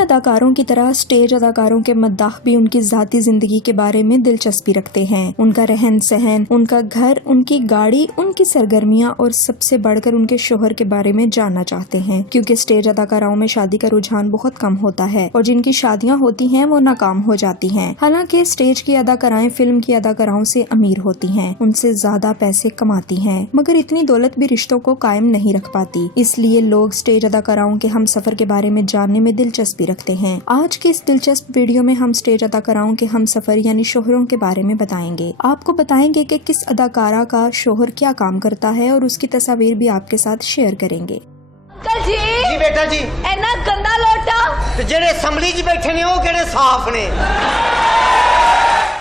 अदाकारों की तरह स्टेज अदाकारों के मद्दाह भी उनकी ज़ाती जिंदगी के बारे में दिलचस्पी रखते हैं। उनका रहन सहन, उनका घर, उनकी गाड़ी, उनकी सरगर्मियां और सबसे बढ़कर उनके शोहर के बारे में जानना चाहते हैं, क्योंकि स्टेज अदाकाराओं में शादी का रुझान बहुत कम होता है और जिनकी शादियां होती हैं वो नाकाम हो जाती हैं। हालांकि स्टेज की अदाकाराएं फिल्म की अदाकाराओं से अमीर होती हैं, उनसे ज्यादा पैसे कमाती हैं, मगर इतनी दौलत भी रिश्तों को कायम नहीं रख पाती। इसलिए लोग स्टेज अदाकाराओं के हम सफर के बारे में जानने में दिलचस्पी रखते हैं। आज के इस दिलचस्प वीडियो में हम स्टेज अदाकाराओं के हम सफर यानी शोहरों के बारे में बताएंगे। आपको बताएंगे कि किस अदाकारा का शोहर क्या काम करता है और उसकी तस्वीर भी आपके साथ शेयर करेंगे। जी बेटा जी इन्ना गंदा लोटा जेड़े असम्बली च बैठे ने वो केड़े साफ ने।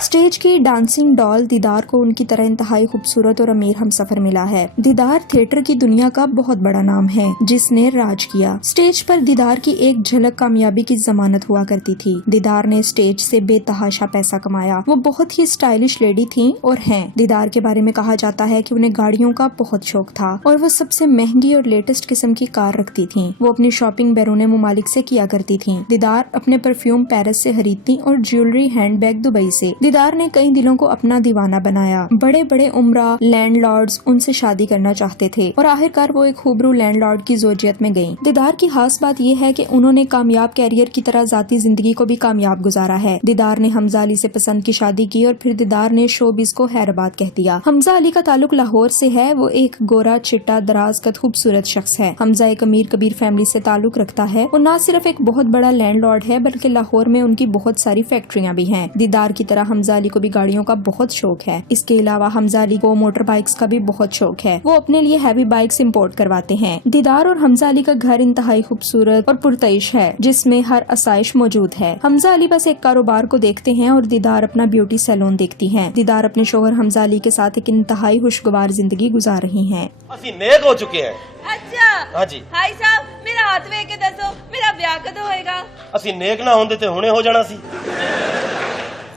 स्टेज की डांसिंग डॉल दीदार को उनकी तरह इंतहाई खूबसूरत और अमीर हमसफर मिला है। दीदार थिएटर की दुनिया का बहुत बड़ा नाम है जिसने राज किया। स्टेज पर दीदार की एक झलक कामयाबी की जमानत हुआ करती थी। दीदार ने स्टेज से बेतहाशा पैसा कमाया। वो बहुत ही स्टाइलिश लेडी थी और हैं। दीदार के बारे में कहा जाता है कि उन्हें गाड़ियों का बहुत शौक था और वो सबसे महंगी और लेटेस्ट किस्म की कार रखती थी। वो अपनी शॉपिंग बैरून मुमालिक से किया करती थी। दीदार अपने परफ्यूम पेरिस से खरीदती और ज्वेलरी हैंडबैग दुबई से। दीदार ने कई दिलों को अपना दीवाना बनाया। बड़े बड़े उम्रा लैंडलॉर्ड्स उनसे शादी करना चाहते थे और आखिरकार वो एक खूबरू लैंडलॉर्ड की ज़ौजियत में गईं। दीदार की खास बात यह है कि उन्होंने कामयाब कैरियर की तरह जाती जिंदगी को भी कामयाब गुजारा है। दीदार ने हमजा अली से पसंद की शादी की और फिर दीदार ने शोबिज़ को हैदराबाद कह दिया। हमजा अली का ताल्लुक लाहौर से है। वो एक गोरा चिट्टा दराज कद खूबसूरत शख्स है। हमजा एक अमीर कबीर फैमिली से ताल्लुक रखता है और न सिर्फ एक बहुत बड़ा लैंडलॉर्ड है बल्कि लाहौर में उनकी बहुत सारी फैक्ट्रियां भी हैं। दीदार की तरह हमजा अली को भी गाड़ियों का बहुत शौक है। इसके अलावा हमजा अली को मोटर बाइक्स का भी बहुत शौक है। वो अपने लिए हैवी बाइक्स इंपोर्ट करवाते हैं। दीदार और हमजा अली का घर इंतहाई खूबसूरत और पुरतइश है जिसमें हर आसाइश मौजूद है। हमजा अली बस एक कारोबार को देखते हैं और दीदार अपना ब्यूटी सैलून देखती हैं। दीदार अपने शोहर हमजा अली के साथ एक इंतहाई खुशगवार जिंदगी गुजार रही हैं। ਅਸੀਂ नेक हो चुके हैं। अच्छा हाँ जी भाई साहब मेरा हाथ वेख के दसो मेरा ब्याह कदों होएगा। ਅਸੀਂ नेक ना होंदे ते हुणे हो जाना सी।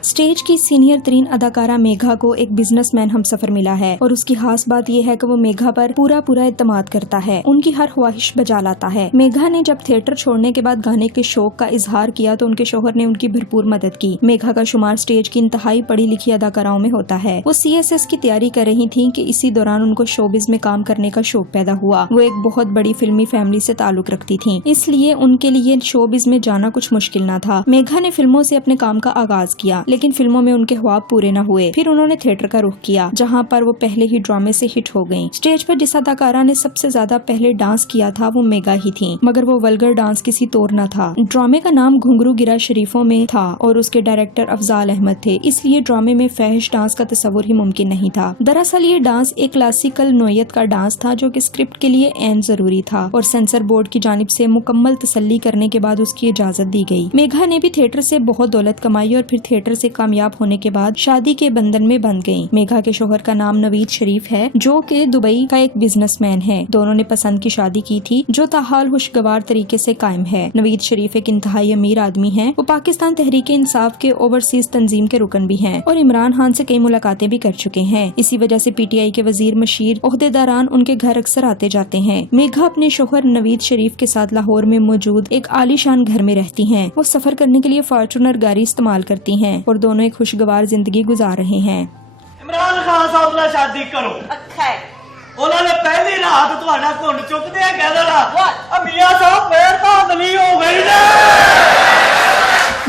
स्टेज की सीनियर तरीन अदाकारा मेघा को एक बिजनेसमैन हमसफर मिला है और उसकी खास बात यह है कि वो मेघा पर पूरा एतमाद करता है। उनकी हर ख्वाहिश बजा लाता है। मेघा ने जब थिएटर छोड़ने के बाद गाने के शौक का इजहार किया तो उनके शोहर ने उनकी भरपूर मदद की। मेघा का शुमार स्टेज की इंतहाई पढ़ी लिखी अदाकाराओं में होता है। वो CSS की तैयारी कर रही थी कि इसी दौरान उनको शोबिज में काम करने का शौक पैदा हुआ। वो एक बहुत बड़ी फिल्मी फैमिली से ताल्लुक रखती थी, इसलिए उनके लिए शोबिज में जाना कुछ मुश्किल न था। मेघा ने फिल्मों से अपने काम का आगाज किया लेकिन फिल्मों में उनके ख्वाब पूरे न हुए। फिर उन्होंने थिएटर का रुख किया जहां पर वो पहले ही ड्रामे से हिट हो गईं। स्टेज पर जिस अदाकारा ने सबसे ज्यादा पहले डांस किया था वो मेघा ही थी, मगर वो वल्गर डांस किसी तौर न था। ड्रामे का नाम घुंघरू गिरा शरीफों में था और उसके डायरेक्टर अफजाल अहमद थे, इसलिए ड्रामे में फहश डांस का तस्वुर ही मुमकिन नहीं था। दरअसल ये डांस एक क्लासिकल नोयत का डांस था जो कि स्क्रिप्ट के लिए ऐन जरूरी था और सेंसर बोर्ड की जानिब से मुकम्मल तसल्ली करने के बाद उसकी इजाजत दी गई। मेघा ने भी थिएटर से बहुत दौलत कमाई और फिर थिएटर से कामयाब होने के बाद शादी के बंधन में बंध गईं। मेघा के शोहर का नाम नवीद शरीफ है जो कि दुबई का एक बिजनेसमैन है। दोनों ने पसंद की शादी की थी जो ताहाल खुशगवार तरीके से कायम है। नवीद शरीफ एक इंतहाई अमीर आदमी है। वो पाकिस्तान तहरीके इंसाफ के ओवरसीज तंजीम के रुकन भी हैं और इमरान खान से कई मुलाकातें भी कर चुके हैं। इसी वजह से PTI के वजीर मशीर ओहदेदारान उनके घर अक्सर आते जाते हैं। मेघा अपने शोहर नवीद शरीफ के साथ लाहौर में मौजूद एक आलीशान घर में रहती हैं। वो सफर करने के लिए फॉर्चूनर गाड़ी इस्तेमाल करती हैं और दोनों एक खुशगवार जिंदगी गुजार रहे हैं। इमरान खान साहब ਨਾਲ शादी करो। अच्छा है ਉਹਨਾਂ ਨੇ ਪਹਿਲੀ ਰਾਤ ਤੁਹਾਡਾ ਘੁੰਡ ਚੁੱਕਦੇ ਆ ਕਹਿ ਦੇਣਾ ਆ ਮੀਆਂ ਸਾਹਿਬ ਫੇਰ ਤਾਂ ਨਹੀਂ ਹੋ ਗਈ ਨੇ।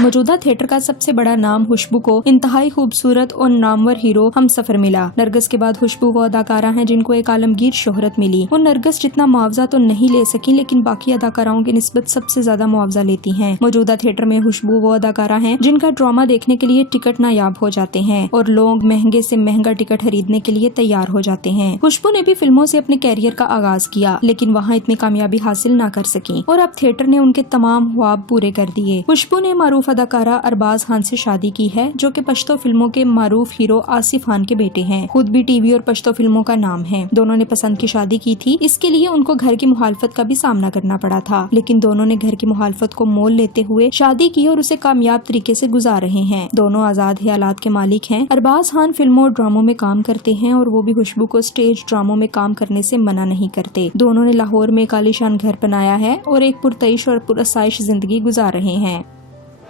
मौजूदा थिएटर का सबसे बड़ा नाम खुशबू को इंतहाई खूबसूरत और नामवर हीरो हमसफर मिला। नरगिस के बाद खुशबू वो अदाकारा हैं जिनको एक आलमगीर शोहरत मिली। वो नरगिस जितना मुआवजा तो नहीं ले सकी लेकिन बाकी अदाकाराओं की निस्बत सबसे ज्यादा मुआवजा लेती हैं। मौजूदा थिएटर में खुशबू वो अदाकारा हैं जिनका ड्रामा देखने के लिए टिकट नायाब हो जाते हैं और लोग महंगे से महंगा टिकट खरीदने के लिए तैयार हो जाते हैं। खुशबू ने भी फिल्मों से अपने कैरियर का आगाज किया लेकिन वहाँ इतनी कामयाबी हासिल न कर सकी और अब थिएटर ने उनके तमाम ख्वाब पूरे कर दिए। खुशबू ने मारूफ मारूफ अदाकारा अरबाज खान से शादी की है, जो कि पश्तो फिल्मों के मारूफ हीरो आसिफ खान के बेटे हैं। खुद भी टीवी और पश्तो फिल्मों का नाम है। दोनों ने पसंद की शादी की थी। इसके लिए उनको घर की मुखालफत का भी सामना करना पड़ा था, लेकिन दोनों ने घर की मुखालफत को मोल लेते हुए शादी की और उसे कामयाब तरीके से गुजार रहे हैं। दोनों आजाद ख्यालात के मालिक हैं। अरबाज खान फिल्मों और ड्रामों में काम करते हैं और वो भी खुशबू को स्टेज ड्रामों में काम करने से मना नहीं करते। दोनों ने लाहौर में एक आलीशान घर बनाया है और एक पुरतइश और पुरअसाइश जिंदगी गुजार रहे हैं।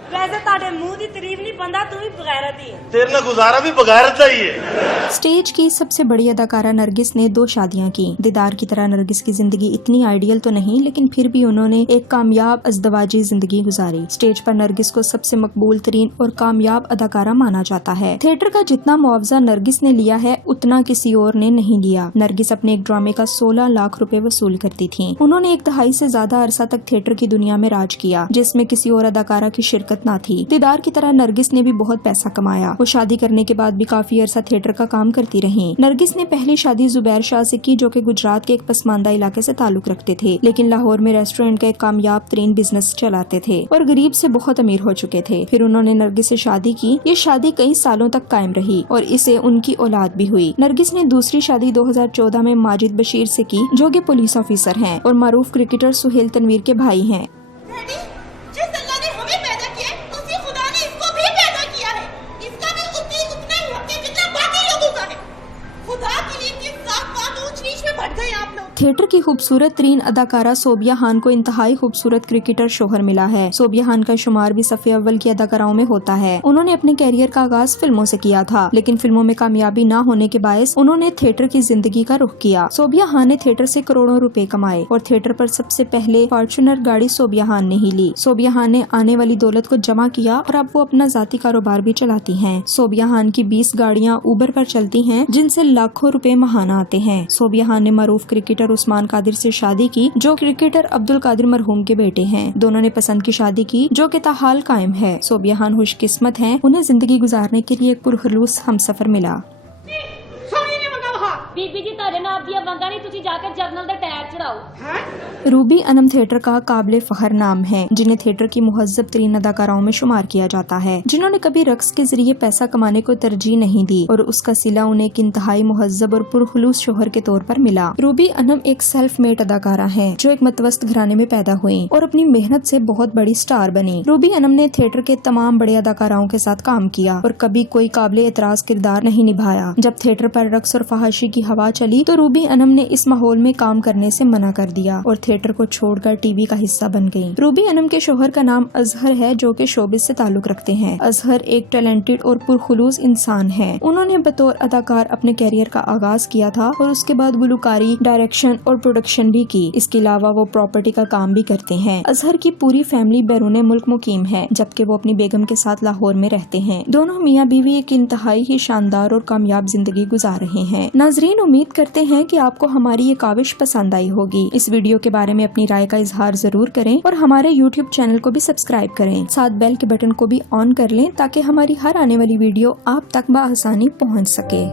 वैसे ताड़े मुंह दी तारीफ नहीं बंदा, तू भी बगैरती है। तेरे ना गुजारा भी बगैरत ही है। स्टेज की सबसे बड़ी अदाकारा नरगिस ने 2 शादियां की। दीदार की तरह नरगिस की जिंदगी इतनी आइडियल तो नहीं, लेकिन फिर भी उन्होंने एक कामयाब अज़दवाजी जिंदगी गुजारी। स्टेज पर नरगिस को सबसे मकबूल तरीन और कामयाब अदाकारा माना जाता है। थिएटर का जितना मुआवजा नरगिस ने लिया है, उतना किसी और ने नहीं लिया। नरगिस अपने एक ड्रामे का 16 लाख रुपए वसूल करती थी। उन्होंने 1 दहाई से ज्यादा अरसा तक थिएटर की दुनिया में राज किया, जिसमें किसी और अदाकारा की शिरकत न थी। दीदार की तरह नरगिस ने भी बहुत पैसा कमाया। वो शादी करने के बाद भी काफी अरसा थिएटर का काम करती रही। नरगिस ने पहली शादी जुबैर शाह से की, जो कि गुजरात के एक पसमानदा इलाके से ताल्लुक रखते थे, लेकिन लाहौर में रेस्टोरेंट का एक कामयाब तरीन बिजनेस चलाते थे और गरीब से बहुत अमीर हो चुके थे। फिर उन्होंने नरगिस से शादी की। ये शादी कई सालों तक कायम रही और इसे उनकी औलाद भी हुई। नरगिस ने दूसरी शादी 2014 में माजिद बशीर से की, जो कि पुलिस ऑफिसर हैं और मारूफ क्रिकेटर सुहेल तनवीर के भाई हैं। जिस अल्लाह ने हमें पैदा किया है, उसी खुदा ने इसको भी पैदा किया है। इसका भी उतना ही हक है जितना बाकी लोगों का है। खुदा के लिए किस साथ बात ऊंच नीच में बढ़ गए आप लोग। थिएटर की खूबसूरत तरीन अदाकारा सोबिया खान को इंतहाई खूबसूरत क्रिकेटर शोहर मिला है। सोबिया खान का शुमार भी सफ़े अव्वल की अदाकाराओं में होता है। उन्होंने अपने कैरियर का आगाज फिल्मों से किया था, लेकिन फिल्मों में कामयाबी न होने के बायस उन्होंने थिएटर की जिंदगी का रुख किया। सोबिया खान ने थिएटर से करोड़ों रुपए कमाए और थिएटर पर सबसे पहले फॉर्च्यूनर गाड़ी सोबिया खान ने ही ली। सोबिया खान ने आने वाली दौलत को जमा किया और अब वो अपना जाती कारोबार भी चलाती हैं। सोबिया खान की 20 गाड़ियाँ ऊबर पर चलती हैं, जिनसे लाखों रुपए महाना आते हैं। सोबिया खान ने मारूफ क्रिकेटर उस्मान कादिर से शादी की, जो क्रिकेटर अब्दुल कादिर मरहूम के बेटे हैं। दोनों ने पसंद की शादी की, जो कि ताहाल कायम है। सोबिया खान खुशकिस्मत हैं, उन्हें जिंदगी गुजारने के लिए एक पुरखलूस हमसफर मिला। बीबी जी तारे नाम दिया वंगा नहीं, तुसी जाकर जर्नल दे टायर चढ़ाओ। रूबी अनम थिएटर का काबिल फखर नाम है, जिन्हें थिएटर की मुहज्जब तरीन अदाकाराओं में शुमार किया जाता है, जिन्होंने कभी रक्स के जरिए पैसा कमाने को तरजीह नहीं दी और उसका सिला उन्हें एक इंतहाई मुहज्जब और पुरखलूस शोहर के तौर पर मिला। रूबी अनम एक सेल्फ मेड अदाकारा है, जो एक मतवस्त घराने में पैदा हुई और अपनी मेहनत से बहुत बड़ी स्टार बनी। रूबी अनम ने थिएटर के तमाम बड़े अदाकाराओं के साथ काम किया और कभी कोई काबिल एतराज किरदार नहीं निभाया। जब थिएटर पर रक्स और फहाशी की हवा चली तो रूबी अनम ने इस माहौल में काम करने से मना कर दिया और थिएटर को छोड़कर टीवी का हिस्सा बन गई। रूबी अनम के शोहर का नाम अजहर है, जो कि शोबिस से ताल्लुक रखते हैं। अजहर एक टैलेंटेड और पुरखुलूस इंसान है। उन्होंने बतौर अदाकार अपने कैरियर का आगाज किया था और उसके बाद गुलकारी, डायरेक्शन और प्रोडक्शन भी की। इसके अलावा वो प्रॉपर्टी का काम भी करते हैं। अजहर की पूरी फैमिली बैरून मुल्क मुकीम है, जबकि वो अपनी बेगम के साथ लाहौर में रहते हैं। दोनों मियाँ बीवी एक इंतहाई ही शानदार और कामयाब जिंदगी गुजार रहे हैं। नाजरीन, उम्मीद करते हैं कि आपको हमारी ये काविश पसंद आई होगी। इस वीडियो के बारे में अपनी राय का इजहार जरूर करें और हमारे YouTube चैनल को भी सब्सक्राइब करें। साथ बेल के बटन को भी ऑन कर लें ताकि हमारी हर आने वाली वीडियो आप तक बआसानी पहुंच सके।